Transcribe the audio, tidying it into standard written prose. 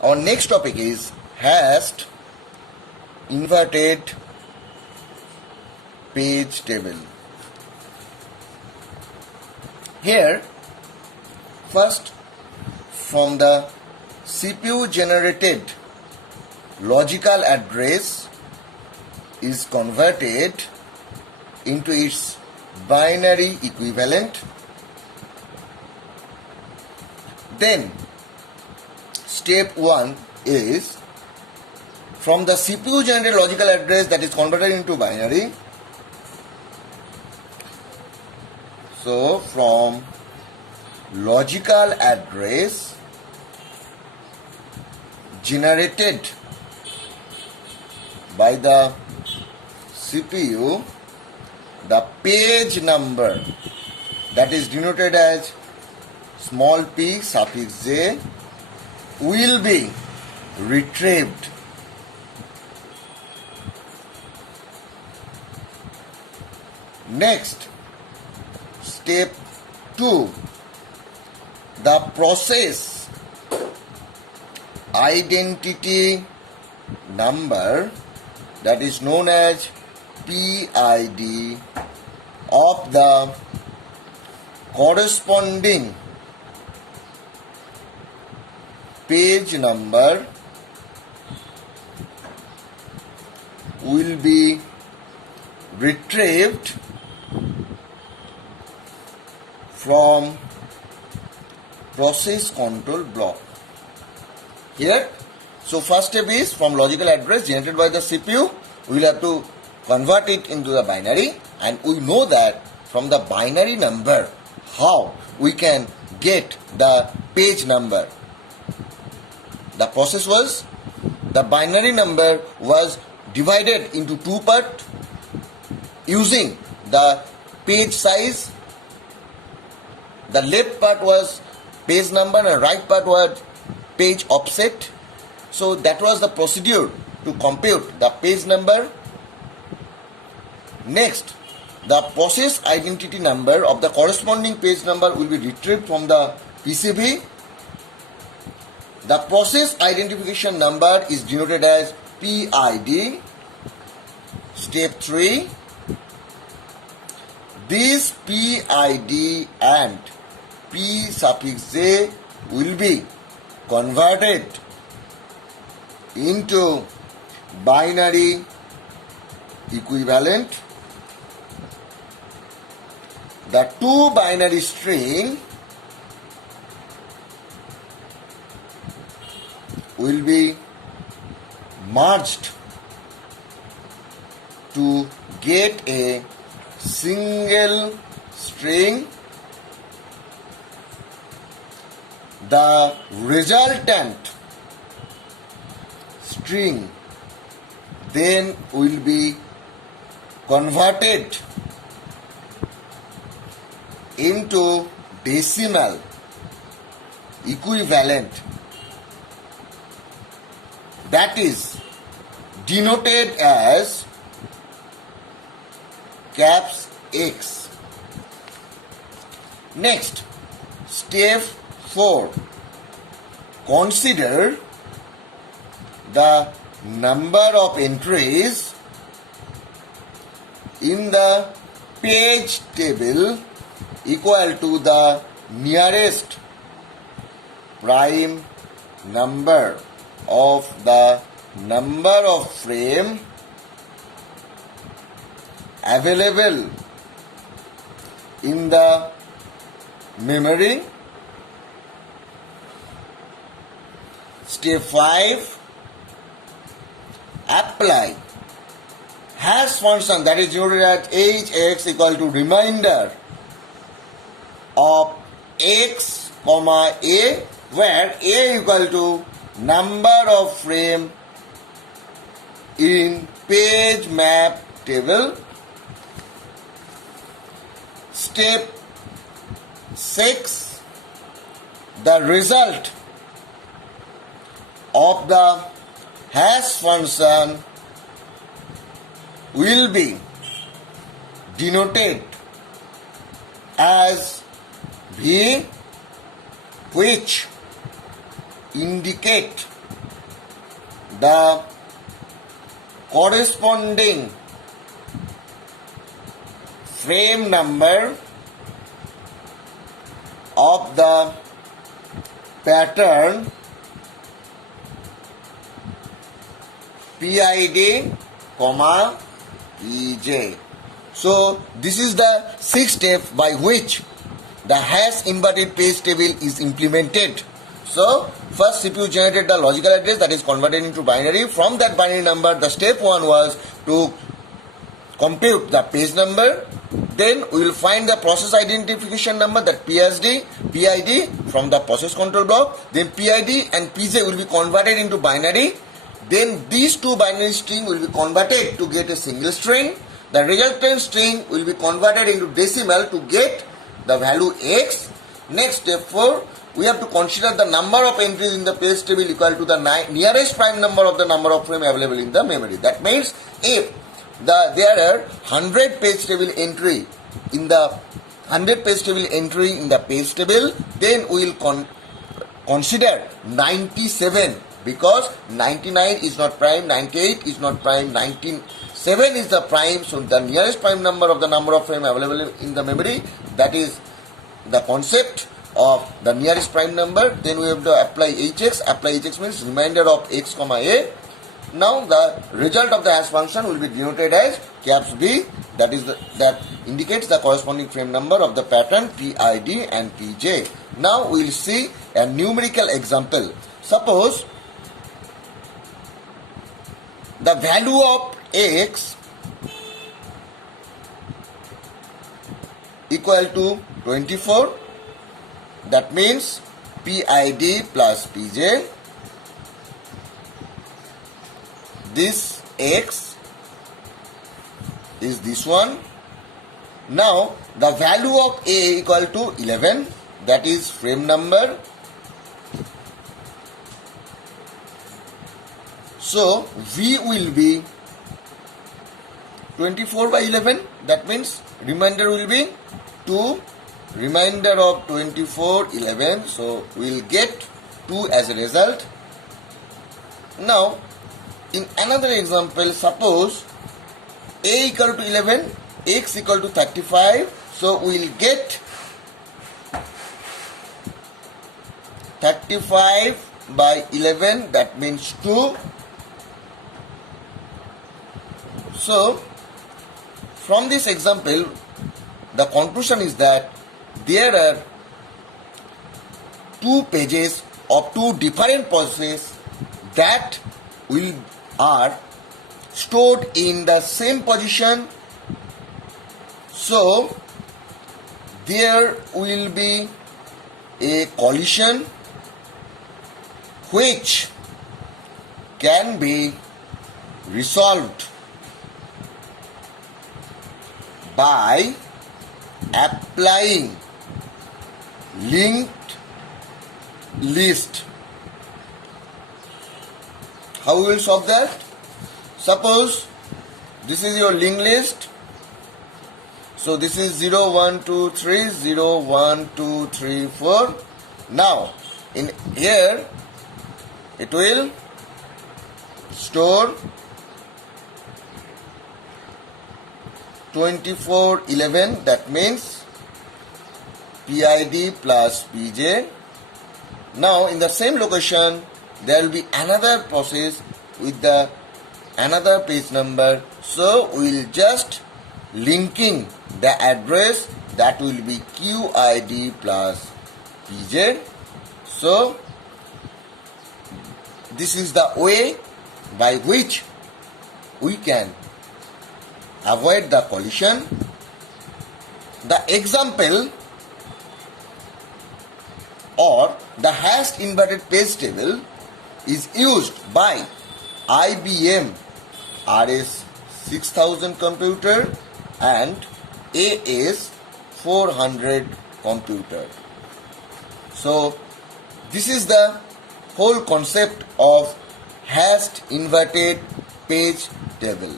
Our next topic is hashed inverted page table. Here, first from the CPU generated logical address is converted into its binary equivalent. Then step 1 is from the CPU generated logical address that is converted into binary. So from logical address generated by the CPU, the page number that is denoted as small p suffix j will be retrieved. Next, step 2, the process identity number that is known as PID of the corresponding page number will be retrieved from process control block. Here, so first step is from logical address generated by the CPU, we will have to convert it into the binary, and we know that from the binary number how we can get the page number. The process was, the binary number was divided into two parts using the page size. The left part was page number and right part was page offset. So that was the procedure to compute the page number. Next, the process identity number of the corresponding page number will be retrieved from the PCB. The process identification number is denoted as PID. Step 3, this PID and P suffix j will be converted into binary equivalent. The two binary string will be merged to get a single string. The resultant string then will be converted into decimal equivalent, that is denoted as caps X. Next, step 4, consider the number of entries in the page table equal to the nearest prime number of the number of frame available in the memory. Step 5, apply hash function that is denoted as hx equal to remainder of x comma a, where a equal to number of frame in page map table. Step 6, the result of the hash function will be denoted as V, which indicate the corresponding frame number of the pattern PID, EJ. So this is the sixth step by which the hash inverted page table is implemented. So first CPU generated the logical address that is converted into binary. From that binary number, the step 1 was to compute the page number. Then we will find the process identification number, that PID from the process control block. Then PID and PJ will be converted into binary. Then these two binary strings will be converted to get a single string. The resultant string will be converted into decimal to get the value X. Next, step 4, we have to consider the number of entries in the page table equal to the nearest prime number of the number of frames available in the memory. That means if there are 100 page table entry in the page table, then we will consider 97, because 99 is not prime, 98 is not prime, 97 is the prime. So the nearest prime number of the number of frames available in the memory, that is the concept of the nearest prime number. Then we have to apply HX. Apply HX means remainder of X comma A. Now the result of the hash function will be denoted as caps B, that indicates the corresponding frame number of the pattern PID and PJ. Now we will see a numerical example. Suppose the value of X equal to 24. That means PID plus PJ. This X is this one. Now the value of A equal to 11, that is frame number. So V will be 24 by 11, that means remainder will be 2, remainder of 24, 11, so we will get 2 as a result. Now in another example, suppose A equal to 11, X equal to 35, so we will get 35 by 11, that means 2. So from this example, the conclusion is that there are two pages of two different processes that are stored in the same position. So there will be a collision which can be resolved by applying linked list. How we will solve that? Suppose this is your linked list. So this is 0, 1, 2, 3, 0, 1, 2, 3, 4. Now in here it will store 24, 11, that means PID plus PJ. Now in the same location there will be another process with the another page number, so we will just linking the address, that will be QID plus PJ. So this is the way by which we can avoid the collision. The example or the hashed inverted page table is used by IBM RS 6000 computer and AS 400 computer. So this is the whole concept of hashed inverted page table.